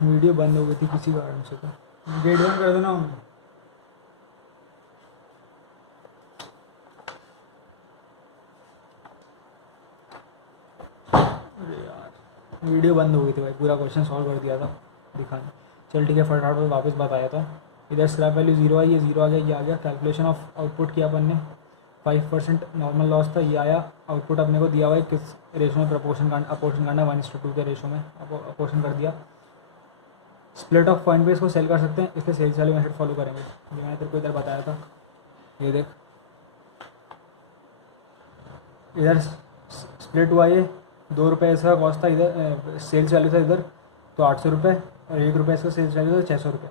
Video बंद हो गई थी किसी कारण से, तो गेट बंद कर देना। अरे यार वीडियो बंद हो गई थी भाई, पूरा क्वेश्चन सॉल्व कर दिया था दिखाने। चल ठीक है, फटाफट वापस बताया था। इधर स्क्रैप वैल्यू 0 आई, ये 0 आ गया, ये आ गया। कैलकुलेशन ऑफ आउटपुट किया अपन ने, 5% नॉर्मल लॉस था, ये आया। आउटपुट अपने को दिया हुआ है किस रेशो में अपोर्शन करना है, 1:2 के रेशो में अपोर्शन कर दिया। स्प्लिट ऑफ पॉइंट पे इसको सेल कर सकते हैं, इसलिए सेल्स वाले मेथड फॉलो करेंगे। ये मैंने तेरे को इधर बताया था, ये देख इधर स्प्लिट हुआ, ये 2 रुपये इसका कॉस्ट था, इधर सेल्स वैल्यू था इधर, तो 800 रुपये, और 1 रुपये इसका सेल्स वैल्यू था 600 रुपये।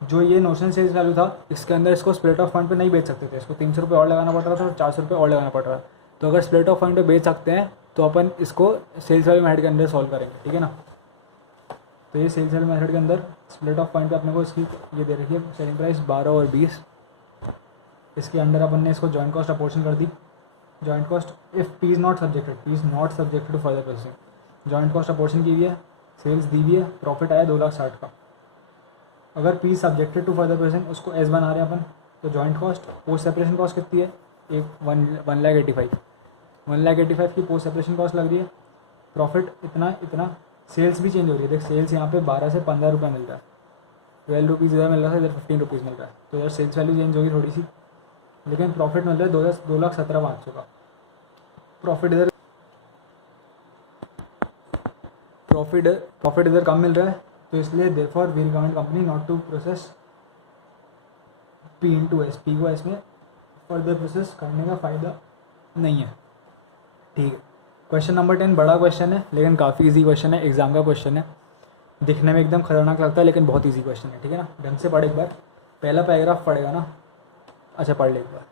जो ये नोशन सेल्स वैल्यू था, इसके अंदर इसको स्प्लिट ऑफ पॉइंट पे नहीं बेच सकते थे, इसको 300 रुपये और लगाना पड़ रहा था और 400 रुपये और लगाना पड़ रहा था। तो अगर स्प्लिट ऑफ पॉइंट पे बेच सकते हैं तो अपन इसको सेल्स वाले मेथड के अंदर सॉल्व करेंगे, ठीक है ना। तो ये सेल्स वाले मेथड के अंदर स्प्लिट ऑफ पॉइंट पे अपने को इसकी ये दे रखी है सेलिंग प्राइस 12 और 20। इसके अंदर अपन ने इसको जॉइंट कॉस्ट अपोर्शन कर दी। Joint cost if P is not subjected to further processing, joint cost apportion की हुई है, सेल्स दी हुई है, प्रॉफिट आया 2,60,000 का। अगर P subjected to further processing, उसको एस बना रहे हैं अपन, तो joint cost post separation cost कितनी है, एक 1,85,000 की पोस्ट सेपरेशन कॉस्ट लग रही है। प्रॉफिट इतना, सेल्स भी चेंज हो रही है, देख सेल्स यहाँ पे 12 से 15 रुपये मिल रहा है, 12 रुपीज़ इधर मिल रहा था, इधर 15 रुपीज़ मिल रहा है, तो इधर सेल्स वैल्यू चेंज होगी थोड़ी सी, लेकिन प्रॉफिट मिल रहा है 2,17,500 का। प्रॉफिट इधर कम मिल रहा है, तो इसलिए therefore we recommend company not to process P into S, P को एस में फर्दर प्रोसेस करने का फ़ायदा नहीं है, ठीक है। क्वेश्चन नंबर 10 बड़ा क्वेश्चन है, लेकिन काफ़ी इजी क्वेश्चन है, एग्जाम का क्वेश्चन है। दिखने में एकदम खतरनाक लगता है, लेकिन बहुत इजी क्वेश्चन है, ठीक है ना। ढंग से पढ़ एक बार, पहला पैराग्राफ पढ़ेगा ना, अच्छा पढ़ ले एक बार।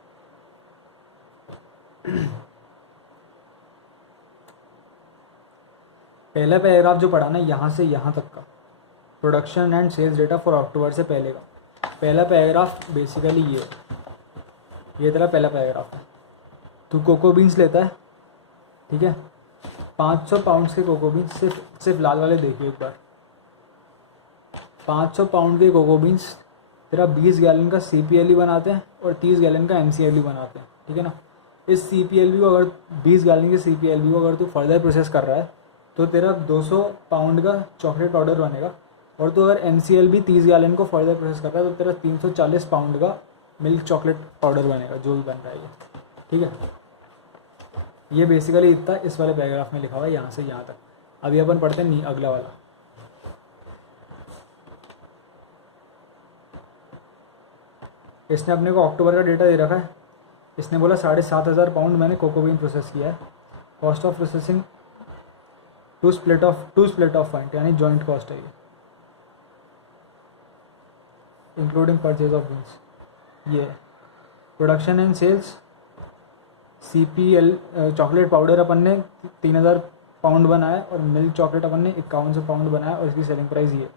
पहला पैराग्राफ जो पढ़ा ना, यहाँ से यहाँ तक का production and sales data for October से पहले का पहला पैराग्राफ बेसिकली ये तेरा पहला पैराग्राफ है। तू कोको बीन्स लेता है, ठीक है, 500 पाउंड्स के कोको बीन्स, सिर्फ लाल वाले देखिए एक बार। 500 पाउंड के कोको बीन्स तेरा 20 गैलन का CPLE बनाते हैं और 30 गैलन का MCLE बनाते हैं, ठीक है ना। इस CPLE को अगर 20 गैलन के CPLE को अगर तू फर्दर प्रोसेस कर रहा है तो तेरा 200 पाउंड का चॉकलेट पाउडर बनेगा, और तो अगर MCLE 30 गैलन को फर्दर प्रोसेस कर रहा है तो तेरा 340 पाउंड का मिल्क चॉकलेट पाउडर बनेगा, जो भी बन रहा है ये, ठीक है। ये बेसिकली इतना इस वाले पैराग्राफ में लिखा हुआ है, यहाँ से यहाँ तक। अभी अपन पढ़ते हैं नहीं अगला वाला। इसने अपने को अक्टूबर का डेटा दे रखा है। इसने बोला 7,500 पाउंड मैंने कोकोबीन प्रोसेस किया है। Cost of processing to split off point, यानी जॉइंट कॉस्ट है ये, इंक्लूडिंग परचेज ऑफ बीन्स। ये production and sales CPL chocolate powder अपन ने 3,000 पाउंड बनाया और मिल्क चॉकलेट अपन ने 5100 पाउंड बनाया और इसकी सेलिंग प्राइस ये।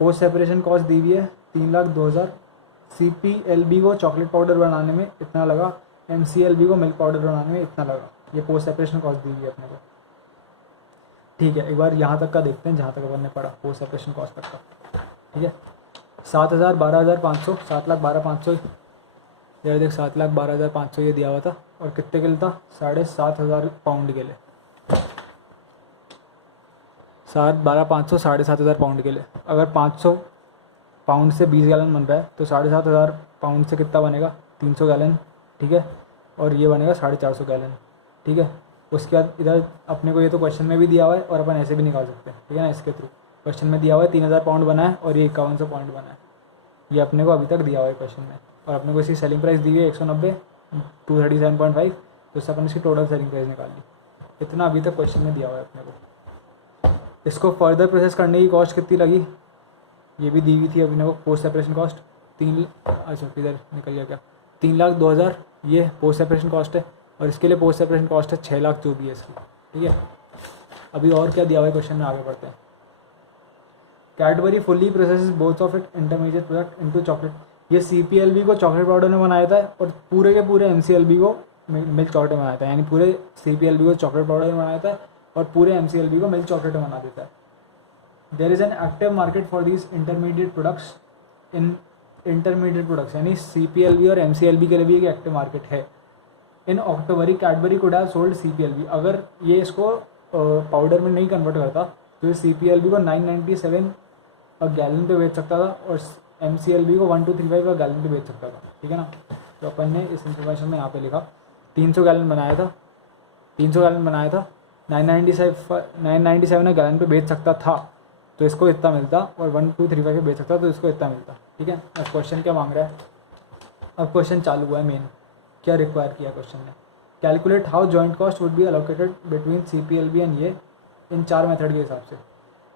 पोस्ट सेपरेशन कॉस्ट दी हुई है 3,02,000। CPLB को चॉकलेट पाउडर बनाने में इतना लगा, MCLB को मिल्क पाउडर बनाने में इतना लगा। ये पोस्ट सेपरेशन कॉस्ट दी हुई है अपने को, ठीक है। एक बार यहाँ तक का देखते हैं जहाँ तक अपन ने पढ़ा, पोस्ट सेपरेशन कॉस्ट तक का, ठीक है। 7,000, 12,500, 7,12,500, ये देख 7,12,500 ये दिया हुआ था, और कितने के लिए था, 7,500 पाउंड के लिए, 7,12,500 7,500 पाउंड के लिए। अगर 500 पाउंड से 20 गैलन बन रहा है तो 7,500 पाउंड से कितना बनेगा, 300 गैलन, ठीक है, और ये बनेगा 450 गैलन, ठीक है। उसके बाद इधर अपने को ये तो क्वेश्चन में भी दिया हुआ है और अपन ऐसे भी निकाल सकते हैं, ठीक है ना। इसके थ्रू क्वेश्चन में दिया हुआ है 3,000 पाउंड बना है और ये 5100 पाउंड बना है, ये अपने को अभी तक दिया हुआ है क्वेश्चन में। और अपने को इसकी सेलिंग प्राइस दी हुई है 190, 237.5, तो इससे अपन इसकी टोटल सेलिंग प्राइस निकाल ली। इतना अभी तक क्वेश्चन में दिया हुआ है अपने को। इसको फर्दर प्रोसेस करने की कॉस्ट कितनी लगी, ये भी दी हुई थी अपने को। पोस्ट सेपरेशन कॉस्ट 3, अच्छा किधर निकल गया क्या, 3,02,000 ये पोस्ट सेपरेशन कॉस्ट है, और इसके लिए पोस्ट सेपरेशन कॉस्ट है 6 लाख जो भी है इसकी, ठीक है। अभी और क्या दिया हुआ है क्वेश्चन में, आगे बढ़ते हैं। Cadbury fully processes both of it intermediate product into chocolate. ये CPLB को चॉकलेट पाउडर में बनाया था और पूरे के पूरे MCLB को मिल्क चॉकलेट में बनाया था, यानी पूरे CPLB को चॉकलेट पाउडर में बनाया था और पूरे MCLB को मिल्क चॉकलेट में बना देता है। There is an active market for these intermediate products in intermediate products, यानी CPLB और MCLB के लिए भी एक एक्टिव मार्केट है। In October Cadbury could have sold CPLB, अगर ये इसको पाउडर में नहीं कन्वर्ट करता तो CPLB को 997 गैलन पे बेच सकता था और MCLB को 1235 का गैलन पे बेच सकता था, ठीक है ना। तो अपन ने इस इन्फॉर्मेशन में यहाँ पे लिखा 300 गैलन बनाया था, 300 गैलन बनाया था, 997 गैलन पे बेच सकता था तो इसको इतना मिलता, और 1235 पे बेच सकता तो इसको इतना मिलता, ठीक है। अब क्वेश्चन क्या मांग रहा है, अब क्वेश्चन चालू हुआ है मेन, क्या रिक्वायर किया क्वेश्चन ने, calculate how joint cost would be allocated between CPLB and ये इन 4 मेथड के हिसाब से,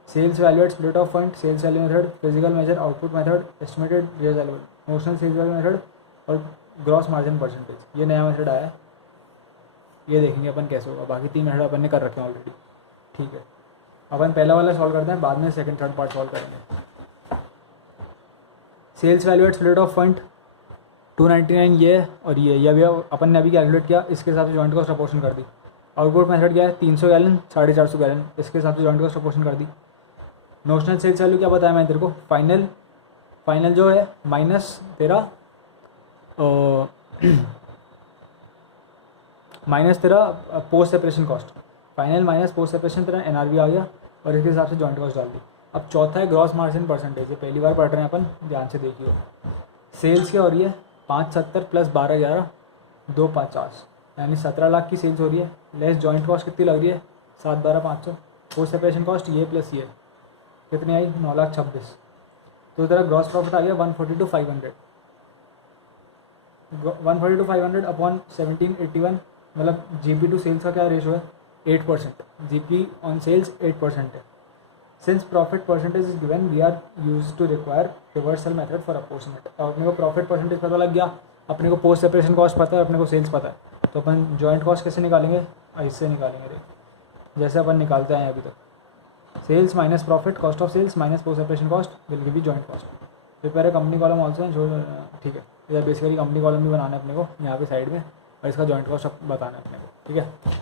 sales value at split off fund, sales value method, physical measure output method, estimated realisable, notional sales value method और gross margin percentage. ये नया method आया है, ये देखेंगे अपन कैसे होगा, बाकी 3 मेथड अपन ने कर रखे हैं ऑलरेडी, ठीक है। अपन पहला वाला सॉल्व करते हैं, बाद में सेकंड थर्ड पार्ट सॉल्व करेंगे। Sales value at split off fund 299 ये है, और ये अभी अपन ने अभी कैलकुलेट किया, इसके हिसाब से जॉइंट कॉस्ट प्रपोर्शन कर दी। आउटपुट मेथड क्या है, 300 गैलन 450 गैलन, इसके हिसाब से जॉइंट कॉस्ट प्रपोर्शन कर दी। नोशनल सेल्स वैल्यू क्या बताया मैंने तेरे को, फाइनल जो है माइनस तेरा post separation cost, final minus post separation तेरा NRV आ गया, और इसके हिसाब से जॉइंट कॉस्ट डाल दी। अब चौथा है ग्रॉस मार्जिन परसेंटेज, ये पहली बार पढ़ रहे हैं अपन, ध्यान से देखिए। सेल्स क्या हो रही है, 570 प्लस 1211 250, यानी 17 लाख की सेल्स हो रही है, लेस जॉइंट कॉस्ट कितनी लग रही है 712,500, पोस्ट सेपरेशन कॉस्ट ये प्लस ये कितनी आई 9,26,000, तो तेरा ग्रॉस प्रॉफिट आ गया 142,500, 142,500 अपॉन 1781, मतलब GP टू सेल्स का क्या रेशो है 8%, GP ऑन सेल्स 8% है। Since profit percentage is given we are use to require reversal method for approximate. अब अपने को प्रॉफिट परसेंटेज पता लग गया, अपने को पोस्ट सेपरेशन कॉस्ट पता है, अपने को सेल्स पता है, तो अपन जॉइंट कॉस्ट कैसे निकालेंगे, इससे निकालेंगे, देख जैसे अपन निकालते हैं अभी तक, sales minus profit, cost of sales minus post separation cost will give you joint cost. Prepare company column also, जो ठीक है, इधर बेसिकली कंपनी कॉलम भी बनाना है अपने को यहाँ पे साइड में, और इसका जॉइंट कॉस्ट बताना है अपने को, ठीक है।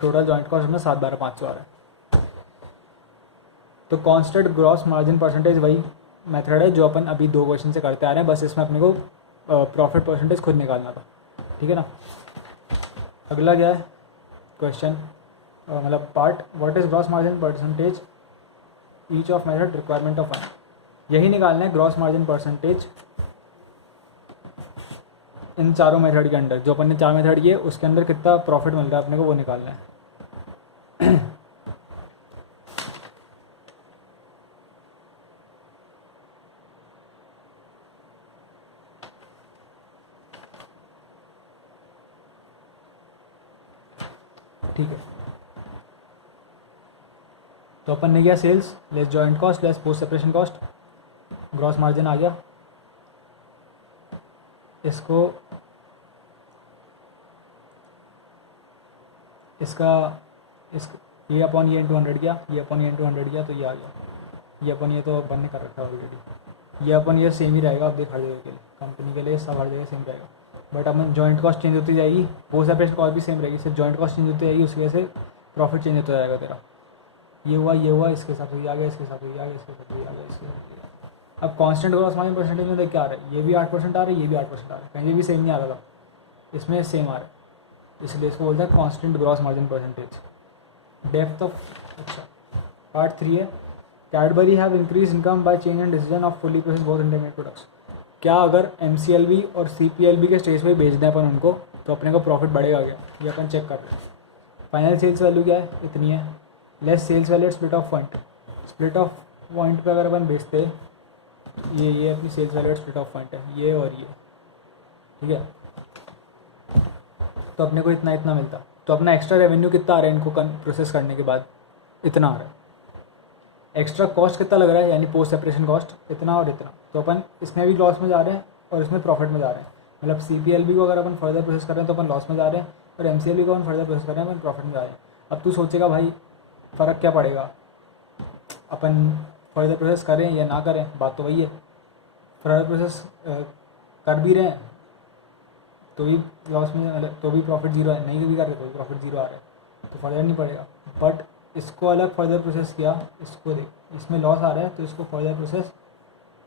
टोटल जॉइंट कॉस्ट अपना 712,500 आ रहा है। तो कांस्टेंट ग्रॉस मार्जिन परसेंटेज वही मेथड है जो अपन अभी 2 क्वेश्चन से करते आ रहे हैं, बस इसमें अपने को प्रॉफिट परसेंटेज खुद निकालना था, ठीक है ना। अगला क्या है क्वेश्चन, मतलब part, what is gross margin percentage each of method requirement of one, यही निकालना है ग्रॉस मार्जिन परसेंटेज इन चारों मेथड के अंदर, जो अपन ने 4 मेथड किए उसके अंदर कितना प्रॉफिट मिल रहा है अपने को वो निकालना है। ठीक है, तो अपन ने किया sales less joint cost less post separation cost, gross margin आ गया, इसको ये अपॉन ये इंटू 100 किया, ये अपॉन ये इंटू 100 किया, तो ये आ गया, ये अपन ये तो अपन ने कर रखा है ऑलरेडी, ये अपन ये सेम ही रहेगा अब देख हर जगह के लिए, कंपनी के लिए सब हर जगह सेम रहेगा, but upon joint cost change होती जाएगी, पोस्ट सेपरेशन कॉस्ट भी सेम रहेगी, सिर्फ जॉइंट कॉस्ट चेंज होती जाएगी, उसकी वजह से प्रॉफिट चेंज होता जाएगा तेरा, ये हुआ इसके साथ ये आ गया, इसके साथ ये आ गया, इसके साथ ये आ गया, इसके साथ ये आ गया। अब कांस्टेंट ग्रॉस मार्जिन परसेंटेज में देख क्या आ रहा है, ये भी 8% आ रहा है, ये भी 8% आ रहा है, कहीं भी सेम नहीं आ रहा था, इसमें सेम आ रहा है, इसलिए इसको बोलते हैं constant gross margin percentage. Depth of, अच्छा पार्ट 3 है, Cadbury have increase income by change and decision of fully processed both intermediate products. क्या अगर MCLB और CPLB के स्टेज पे बेच दें अपन उनको तो अपने को प्रॉफिट बढ़ेगा क्या, ये अपन चेक कर रहे हैं। फाइनल सेल्स वैल्यू क्या है, इतनी है, less sales value split off point, split off point पे अगर अपन बेचते ये अपनी sales value split off point है, ये और ये, ठीक है, तो अपने को इतना मिलता, तो अपना एक्स्ट्रा रेवेन्यू कितना आ रहा है इनको प्रोसेस करने के बाद, इतना आ रहा है। एक्स्ट्रा कॉस्ट कितना लग रहा है, यानी पोस्ट सेपरेशन कॉस्ट इतना और इतना, तो अपन इसमें भी लॉस में जा रहे हैं और इसमें प्रॉफिट में जा रहे हैं, मतलब CPLB को अगर अपन फर्दर प्रोसेस कर रहे हैं तो अपन लॉस में जा रहे हैं, और MCLB को अपन फर्दर प्रोसेस कर रहे हैं अपन प्रॉफिट में जा रहे हैं। अब तू सोचेगा भाई फ़र्क क्या पड़ेगा, अपन फर्दर प्रोसेस करें या ना करें, बात तो वही है, फर्दर प्रोसेस कर भी रहे हैं तो भी लॉस में, तो भी प्रॉफिट जीरो है, नहीं भी कर रहे तो भी प्रॉफिट जीरो आ रहा है, तो फर्दर नहीं पड़ेगा। बट इसको अलग फर्दर प्रोसेस किया, इसको देख, इसमें लॉस आ रहा है तो इसको फर्दर प्रोसेस,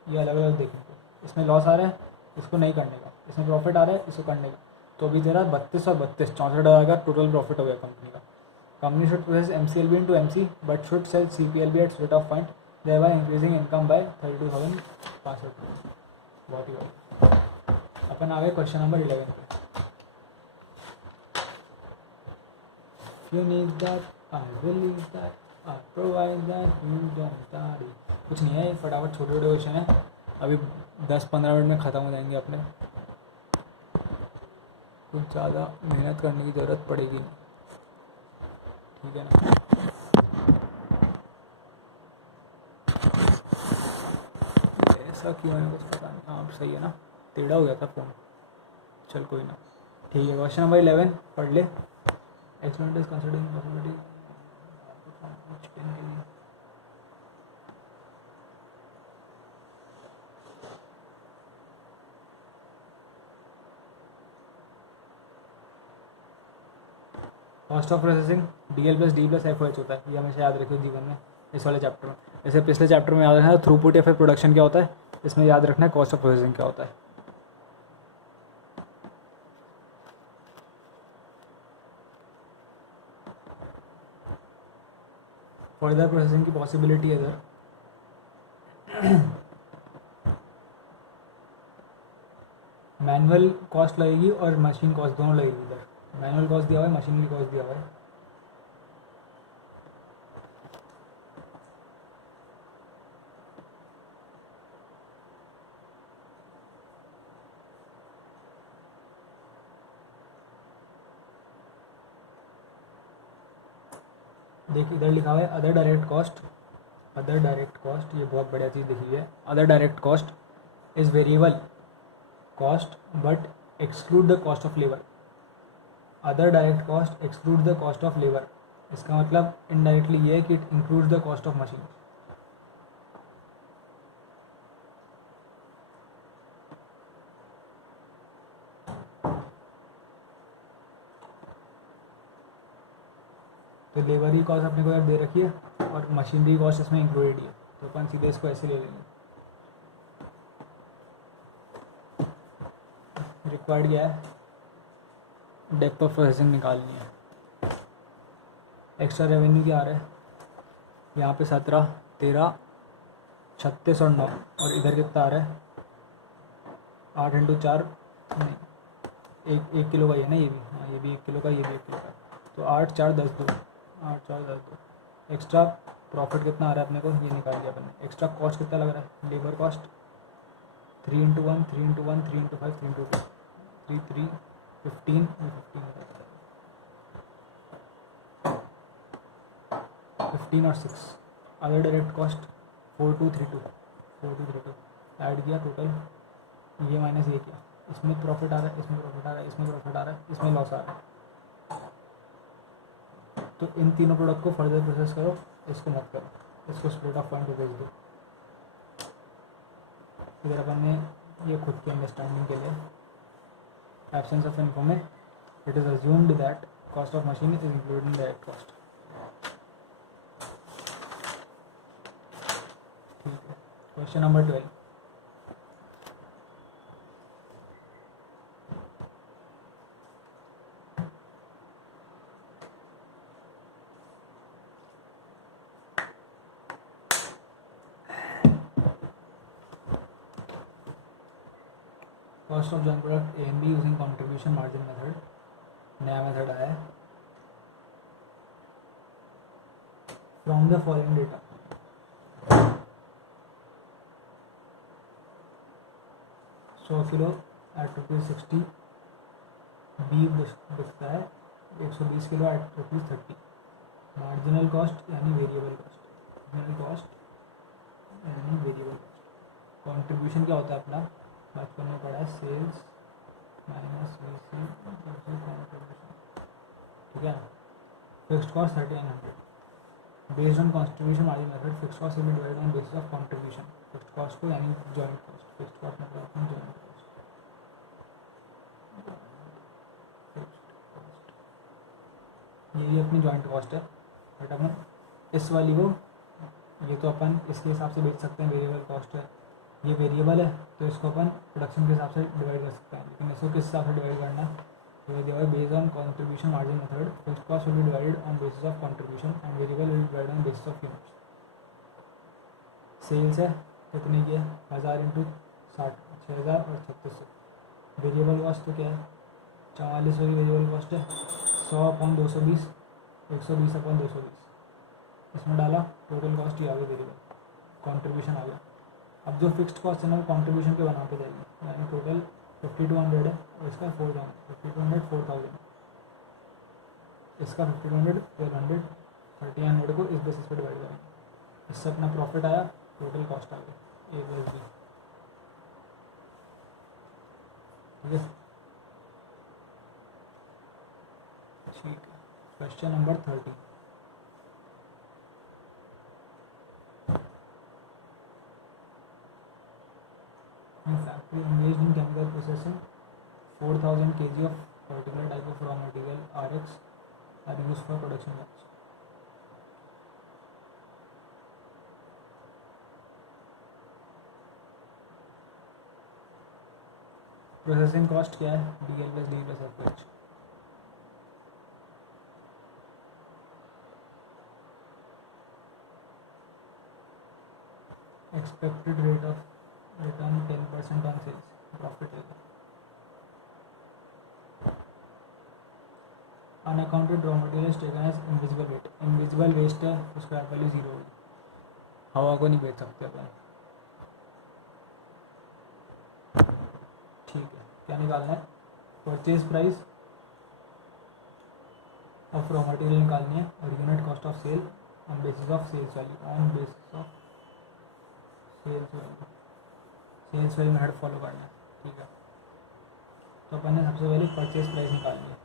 ये अलग अलग देखने को, इसमें लॉस आ रहा है इसको नहीं करने का, इसमें प्रॉफिट आ रहा है इसको करने का, तो अभी तेरा 32 और 32 64,000 का टोटल प्रॉफिट हो गया कंपनी का। Company should process MCLB into MC but should sell CPLB at rate of fund, thereby increasing income by 32,500। बहुत ही बढ़िया। अपन आ गए क्वेश्चन नंबर 11 पे। You need that, I believe that, I provide that, you don't study। कुछ नहीं है, फटाफट छोटे छोटे क्वेश्चन है, अभी 10-15 मिनट में ख़त्म हो जाएंगे अपने, कुछ ज़्यादा मेहनत करने की ज़रूरत पड़ेगी नहीं, ठीक है ना। ऐसा क्यों है कुछ पता नहीं, हाँ सही है ना, टेढ़ा हो गया था फ़ोन, चल कोई ना, ठीक है। क्वेश्चन नंबर 11 पढ़ ले। Experiment is considering possibility chicken के लिए। Cost of processing DL + D + FOH होता है, ये हमेशा याद रखियो जीवन में, इस वाले चैप्टर में। जैसे पिछले चैप्टर में याद रखना है थ्रूपुट या फिर प्रोडक्शन क्या होता है, इसमें याद रखना है कॉस्ट ऑफ प्रोसेसिंग क्या होता है। फर्दर प्रोसेसिंग की पॉसिबिलिटी है इधर, मैनुअल कॉस्ट लगेगी और मशीन कॉस्ट दोनों लगेगी। इधर मैनुअल कॉस्ट दिया हुआ है, मशीनरी कॉस्ट दिया हुआ है। देख इधर लिखा हुआ है other direct cost, other direct cost, ये बहुत बढ़िया चीज़ लिखी है। Other direct cost is variable cost but exclude the cost of labour. Other direct cost exclude the cost of labour, इसका मतलब इनडायरेक्टली ये है कि it includes the cost of machine. तो लेबर की कॉस्ट अपने को यार दे रखी है और मशीनरी कॉस्ट इसमें इंक्लूडेड है, तो अपन सीधे इसको ऐसे ले लेंगे। रिक्वायर्ड क्या है, डेप्थ ऑफ प्रोसेसिंग निकालनी है। एक्स्ट्रा रेवेन्यू क्या आ रहा है, यहाँ पे 17, 13, 36 और 9, और इधर कितना आ रहा है 8 × 4, नहीं 1 किलो का ही है ना, ये भी, हाँ ये भी 1 किलो का, ये भी 1 किलो का, तो 8, 4, 10, 2, 8, 4, 10, 2। एक्स्ट्रा प्रॉफिट कितना आ रहा है अपने को, ये निकाल दिया अपन ने। एक्स्ट्रा कॉस्ट कितना लग रहा है, लेबर कॉस्ट 3 × 1, 3 × 1, 3 × 5, 3 × 2, 3, 3, 15, 15 और 6। अदर डायरेक्ट कॉस्ट 4232 ऐड किया टोटल, ये माइनस ये किया, इसमें प्रॉफिट आ रहा है, इसमें प्रॉफिट आ रहा है, इसमें प्रॉफिट आ रहा है, इसमें लॉस आ रहा है। तो इन तीनों प्रोडक्ट को फर्दर प्रोसेस करो, इसको मत करो, इसको स्प्लिट ऑफ पॉइंट पे भेज दो। इधर अपन ने ये खुद की अंडरस्टैंडिंग के लिए, absence of information, it is assumed that cost of machine is included in direct cost. ठीक है। Question number 12, cost of joint product A and B using contribution margin method, नया मेथड आया है। From the following data, $100 at ₹60, B बिकता है 120 kilo at ₹30। Marginal cost यानी variable cost, marginal cost यानी variable cost. Contribution क्या होता है अपना, बचपन में पढ़ा है, सेल्स माइनस VC कॉन्ट्रीब्यूशन, ठीक है। Fixed cost 3900 based on contribution margin method, fixed cost will be divided on basis of contribution. Fixed cost को यानी जॉइंट कॉस्ट, फिक्स्ड कॉस्ट मतलब अपनी जॉइंट कॉस्ट, ये अपनी जॉइंट कॉस्ट है, बट अपन इस वाली को, ये तो अपन इसके हिसाब से बेच सकते हैं, वेरिएबल कॉस्ट है, ये वेरिएबल है तो इसको अपन प्रोडक्शन के हिसाब से डिवाइड कर सकते हैं। लेकिन इसको किस हिसाब से डिवाइड करना है, तो ये दिया हुआ है based on contribution margin method, fixed cost will be divided on basis of contribution and variable will be divided on basis of units. Sales है कितने की है, 1000 इंटू 60, 6000 और 3600। वेरिएबल कॉस्ट तो क्या है, 4400 की वेरिएबल कॉस्ट है, 100 अपॉन 220, 120 अपॉन 220, इसमें डाला टोटल कॉस्ट ही आ गई, वेरिएबल कंट्रीब्यूशन आ गया। अब जो फिक्स्ड कॉस्ट है ना वो कंट्रीब्यूशन के बना पे जाएगी, यानी टोटल 5200 है और इसका 4000, 5200 4000, इसका 5200 1200 1300 को इस बेसिस पे डिवाइड करेंगे, इससे अपना प्रॉफिट आया, टोटल कॉस्ट आ गई ए प्लस बी। ठीक है, ठीक है। Question number 30, factory engaged in chemical processing, 4000 kg of particular type of raw material RX are used for production batch. Processing cost क्या है, DL plus D plus FH। Expected rate of return 10% on sales, profit है। Unaccounted raw material taken as invisible weight, invisible waste है तो scrap value 0 होगी, हवा को नहीं बेच सकते अपन। ठीक है, क्या निकालना है, purchase price of raw material निकालनी है और unit cost of sale on basis of sales value, on basis of sales value, sales value method follow करना है। ठीक है, तो अपन ने सबसे पहले परचेज प्राइस निकालनी है।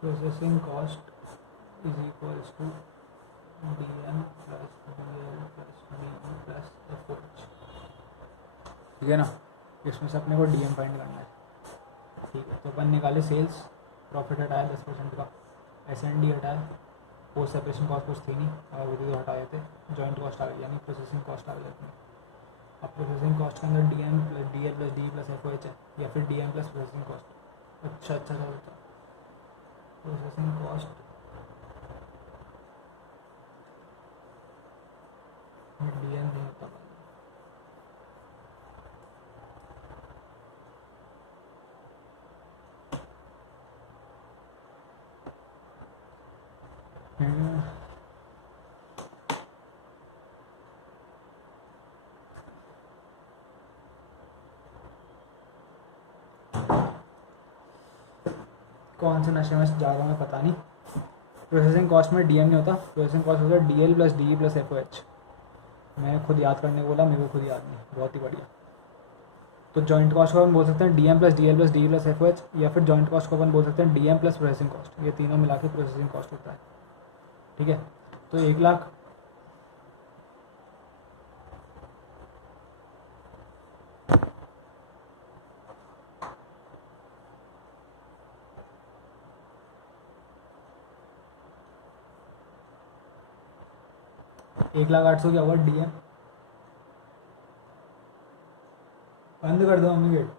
Processing cost is equals to DM plus DL plus DE plus FH। ठीक है ना, इसमें से अपने को DM फाइंड करना है। ठीक है, तो अपन निकाले सेल्स, प्रॉफिट हटाया 10% का, S&D हटाया, पोस्ट सेपरेशन कॉस्ट कुछ थी नहीं, और विधि तो हटाए थे, जॉइंट कॉस्ट आ गई यानी प्रोसेसिंग कॉस्ट आ गई अपनी। अब प्रोसेसिंग कॉस्ट के अंदर DM plus DL plus DE plus FH है, या फिर DM प्लस प्रोसेसिंग कॉस्ट। अच्छा अच्छा चलता, प्रोसेसिंग कॉस्ट DM नहीं होता, कौन से नशे में जा रहा हूँ मैं पता नहीं। प्रोसेसिंग कॉस्ट में DM नहीं होता, प्रोसेसिंग कॉस्ट होता है DL plus DE plus FH। मैंने खुद याद करने को बोला, मेरे को खुद याद नहीं, बहुत ही बढ़िया। तो जॉइंट कॉस्ट को अपन बोल सकते हैं DM plus DL plus DE plus FH, या फिर जॉइंट कॉस्ट को अपन बोल सकते हैं DM प्लस प्रोसेसिंग कॉस्ट, ये तीनों मिला के प्रोसेसिंग कॉस्ट होता है। ठीक है, तो 1 लाख एक लाख 800 क्या हुआ, DM बंद कर दो मम्मी गेट।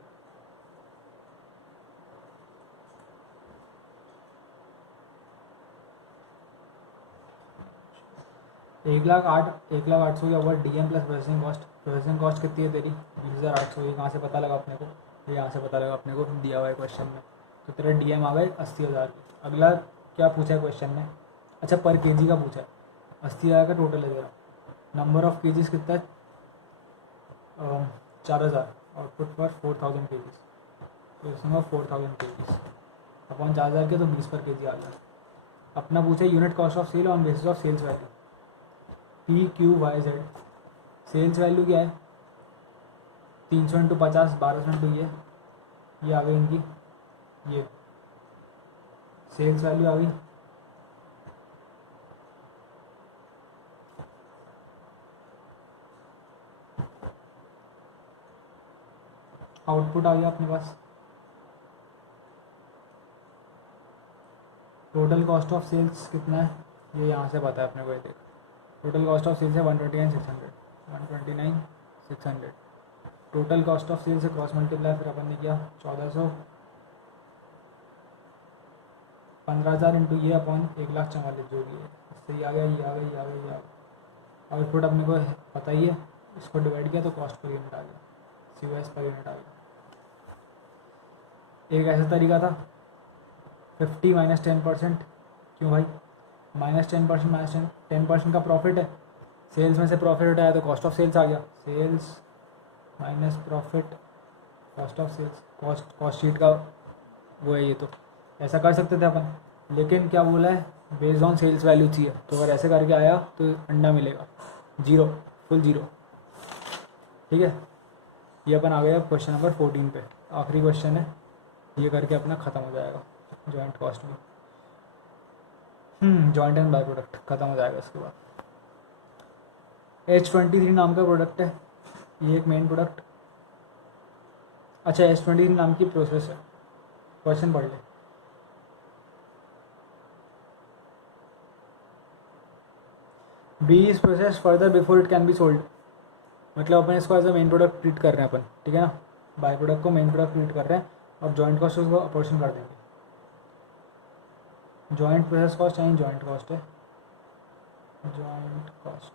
एक लाख 800 क्या हुआ, DM plus processing cost. Processing cost कितनी है तेरी, 20,800। ये कहाँ से पता लगा अपने को, ये यहाँ से पता लगा अपने को, दिया हुआ है क्वेश्चन में। तो तेरा DM आ गए 80,000। अगला क्या पूछा है क्वेश्चन में, अच्छा पर केजी का पूछा है, 80,000 का टोटल है तेरा। नंबर ऑफ केजीज कितना है, 4000, आउटपुट पर 4000 केजीज, तो इसमें 4000 केजीज अपॉन 4000 के, तो 20 पर केजी आ गया। अपना पूछा unit cost of sale on basis of sales value, PQYZ। Sales value क्या है, 300 इंटू 50, 1200 इंटू ये आ गई इनकी, ये सेल्स वैल्यू आ गई। आउटपुट आ गया अपने पास टोटल कॉस्ट ऑफ सेल्स कितना है, ये यहाँ से पता है अपने को, ये देख टोटल कॉस्ट ऑफ सेल्स है 129,600 टोटल कॉस्ट ऑफ सेल्स से क्रॉस मल्टीप्लाई फिर अपन ने किया 1400 15,000 इंटू ये अपॉन 1,44,000 जो भी है, इससे ये आ गया, ये आ गया, ये आ गया, ये आ गया। आउटपुट अपने को पता ही है, इसको डिवाइड किया तो कॉस्ट पर यूनिट आ गया, COS पर यूनिट आ गया। एक ऐसा तरीका था 50 माइनस 10%, क्यों भाई -10% -10% का प्रॉफिट है, सेल्स में से प्रॉफिट उठाया तो कॉस्ट ऑफ सेल्स आ गया, sales minus profit cost of sales, cost sheet का वो है ये, तो ऐसा कर सकते थे अपन, लेकिन क्या बोला है बेस्ड ऑन सेल्स वैल्यू चाहिए, तो अगर ऐसे करके आया तो अंडा मिलेगा 0 फुल 0। ठीक है, ये अपन आ गया क्वेश्चन नंबर 14 पे, आखिरी क्वेश्चन है, ये करके अपना ख़त्म हो जाएगा जॉइंट कॉस्ट भी, जॉइंट एंड बाय प्रोडक्ट ख़त्म हो जाएगा इसके बाद। H23 नाम का प्रोडक्ट है, ये एक मेन प्रोडक्ट, अच्छा H23 नाम की प्रोसेस है, क्वेश्चन पढ़ ले। B is process further before it can be sold, मतलब अपन इसको as a main product treat कर रहे हैं अपन, ठीक है ना, बाय प्रोडक्ट को मेन प्रोडक्ट ट्रीट कर रहे हैं और जॉइंट कॉस्ट उसको अपोर्शन कर देंगे। जॉइंट प्रोसेस कॉस्ट यानी जॉइंट कॉस्ट है, joint cost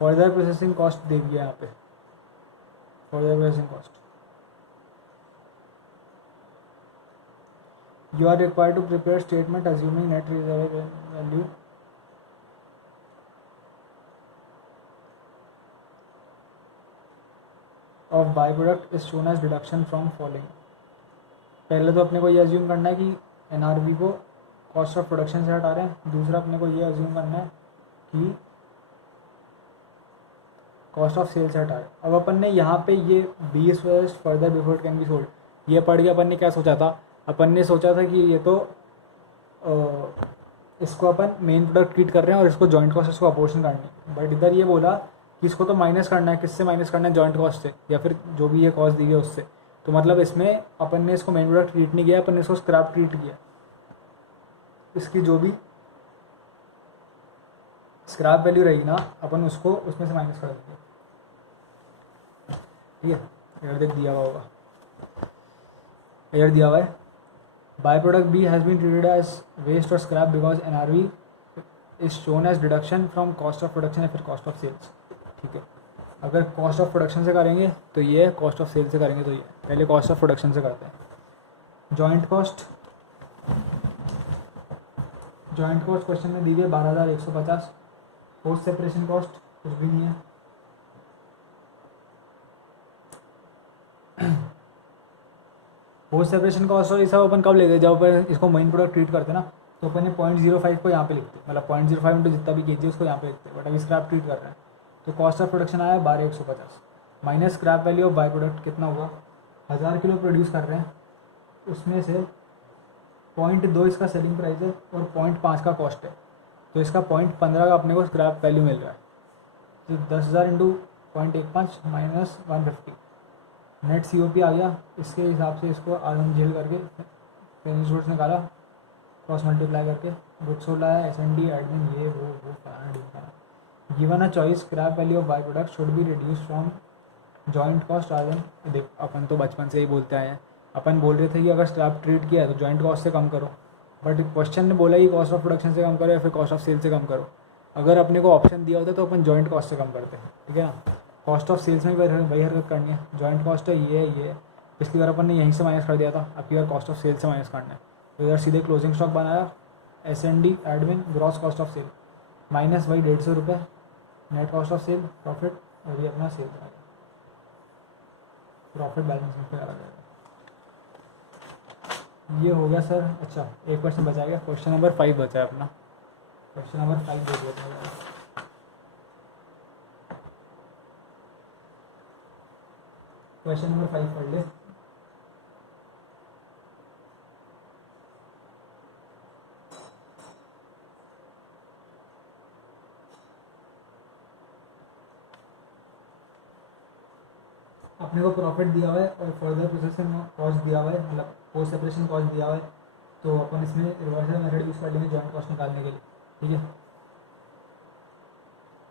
further processing cost दे दिया यहाँ पे, further processing cost you are required to prepare statement assuming net reserve value of byproduct is shown as deduction from following। पहले तो अपने को ये अज्यूम करना है कि NRV को कॉस्ट ऑफ प्रोडक्शन से हटा रहे हैं, दूसरा अपने को ये अज्यूम करना है कि कॉस्ट ऑफ सेल से हटा रहे हैं। अब अपन ने यहाँ पे ये 20 further before it can be sold, ये पढ़ के अपन ने क्या सोचा था, अपन ने सोचा था कि ये तो इसको अपन मेन प्रोडक्ट ट्रीट कर रहे हैं और इसको जॉइंट कॉस्ट इसको अपोर्शन करनी है, बट इधर ये बोला कि इसको तो माइनस करना है, किससे माइनस करना है, जॉइंट कॉस्ट से या फिर जो भी ये कॉस्ट दी है उससे, तो मतलब इसमें अपन ने इसको मेन प्रोडक्ट ट्रीट नहीं किया, अपन ने इसको स्क्रैप ट्रीट किया, इसकी जो भी स्क्रैप वैल्यू रहेगी ना अपन उसको उसमें से माइनस कर देंगे। ठीक है, इधर देख दिया हुआ होगा, इधर दिया हुआ है by product B has been treated as waste और scrap because NRV is shown as deduction from cost of production या फिर कॉस्ट ऑफ सेल्स। ठीक है, अगर कॉस्ट ऑफ प्रोडक्शन से करेंगे तो ये, कॉस्ट ऑफ सेल्स से करेंगे तो ये, पहले कॉस्ट ऑफ प्रोडक्शन से करते हैं। जॉइंट कॉस्ट क्वेश्चन में दी हुई है 12,150, पोस्ट सेपरेशन कॉस्ट कुछ भी नहीं है, पोस्ट सेपरेशन कॉस्ट और ये सब अपन कब लेते हैं, जब अपन इसको मेन प्रोडक्ट ट्रीट करते हैं ना, तो अपन ने 0.05 को यहाँ पे लिखते हैं, मतलब 0.05 इंटू जितना भी केजी उसको यहाँ पे लिखते हैं, बट अभी स्क्रैप ट्रीट कर रहे हैं, तो कॉस्ट ऑफ प्रोडक्शन आया 12,150 minus scrap value of by product कितना हुआ, 1000 किलो प्रोड्यूस कर रहे हैं, उसमें से 0.2 इसका सेलिंग प्राइस है और 0.5 का कॉस्ट है, तो इसका 0.15 का अपने को स्क्रैप वैल्यू मिल रहा है, तो 10,000 इंटू 0.15 माइनस 150 नेट COP आ गया। इसके हिसाब से इसको आलम झेल करके फिनिश गुड्स निकाला, क्रॉस मल्टीप्लाई करके गुड्स सोल्ड आया, SND एडमिन ये वो फलाना ढिमकाना। Given a choice scrap value of by product should be reduce from joint cost are then. देख अपन तो बचपन से ही बोलते आए हैं, अपन बोल रहे थे कि अगर स्क्रैप ट्रीट किया है तो जॉइंट कॉस्ट से कम करो, बट क्वेश्चन ने बोला कि कॉस्ट ऑफ प्रोडक्शन से कम करो या फिर कॉस्ट ऑफ सेल से कम करो। अगर अपने को ऑप्शन दिया होता तो अपन जॉइंट कॉस्ट से कम करते, ठीक है ना। कॉस्ट ऑफ सेल्स में वही हरकत करनी है, जॉइंट कॉस्ट है ये पिछली बार अपन ने यहीं से माइनस कर दिया था, अब की बार कॉस्ट ऑफ सेल से माइनस करना है, तो इधर सीधे क्लोजिंग स्टॉक बनाया, SND admin gross cost of sale minus वही 150 रुपये net cost of sale profit, और ये अपना सेल बना प्रॉफिट बैलेंस पे करा गया। ये हो गया सर। अच्छा एक क्वेश्चन बचा गया, क्वेश्चन नंबर 5 बचा है अपना, क्वेश्चन नंबर 5 देख लेते हैं। क्वेश्चन नंबर 5 पढ़ ले। अपने को प्रॉफिट दिया हुआ है और फर्दर प्रोसेसिंग कॉस्ट दिया हुआ है, मतलब पोस्ट सेपरेशन कॉस्ट दिया हुआ है, तो अपन इसमें रिवर्सल मेथड यूज़ कर लेंगे जॉइंट कॉस्ट निकालने के लिए, ठीक है।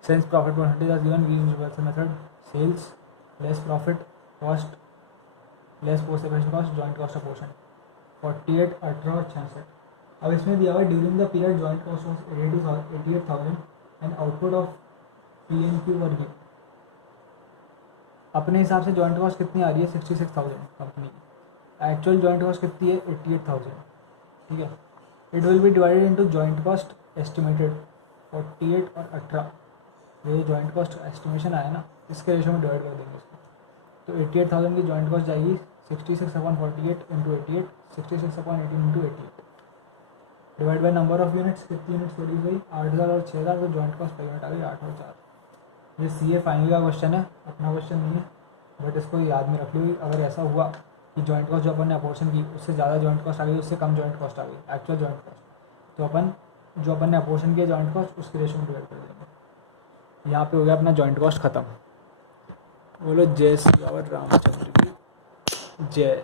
Since profit percentage are given we use reversal method, sales less profit cost less post separation cost joint cost of portion 48, 18 और 66। अब इसमें दिया हुआ है during the period joint cost was 88,000 and output of PNQ were given. अपने हिसाब से joint cost कितनी आ रही है 66,000 कंपनी की, एक्चुअल जॉइंट कॉस्ट कितनी है 88,000, ठीक है। It will be divided into joint cost estimated 48 और 18, ये जॉइंट कॉस्ट एस्टिमेशन आया ना, इसके रेशो में डिवाइड कर देंगे इसको। तो 88,000 की जॉइंट कॉस्ट जाएगी 66/48 into 88, 66/18 into 88 divide by number of units, कितनी यूनिट्स प्रोड्यूस हुई 8,000 और 6,000, तो जॉइंट कॉस्ट पर यूनिट आ गई 8 और 4। ये CA फाइनल का क्वेश्चन है, अपना क्वेश्चन नहीं है, बट इसको याद में रख लो। अगर ऐसा हुआ कि जॉइंट कॉस्ट जो अपन ने अपोर्शन की उससे ज़्यादा जॉइंट कॉस्ट आ गई, उससे कम जॉइंट कॉस्ट आ गई एक्चुअल जॉइंट कॉस्ट, तो अपन जो अपन ने अपोर्शन किया जॉइंट कॉस्ट उसके रेशो में डिवाइड कर देंगे। यहाँ पे हो गया अपना जॉइंट कॉस्ट ख़त्म। बोलो जय श्री रामचंद्र की जय।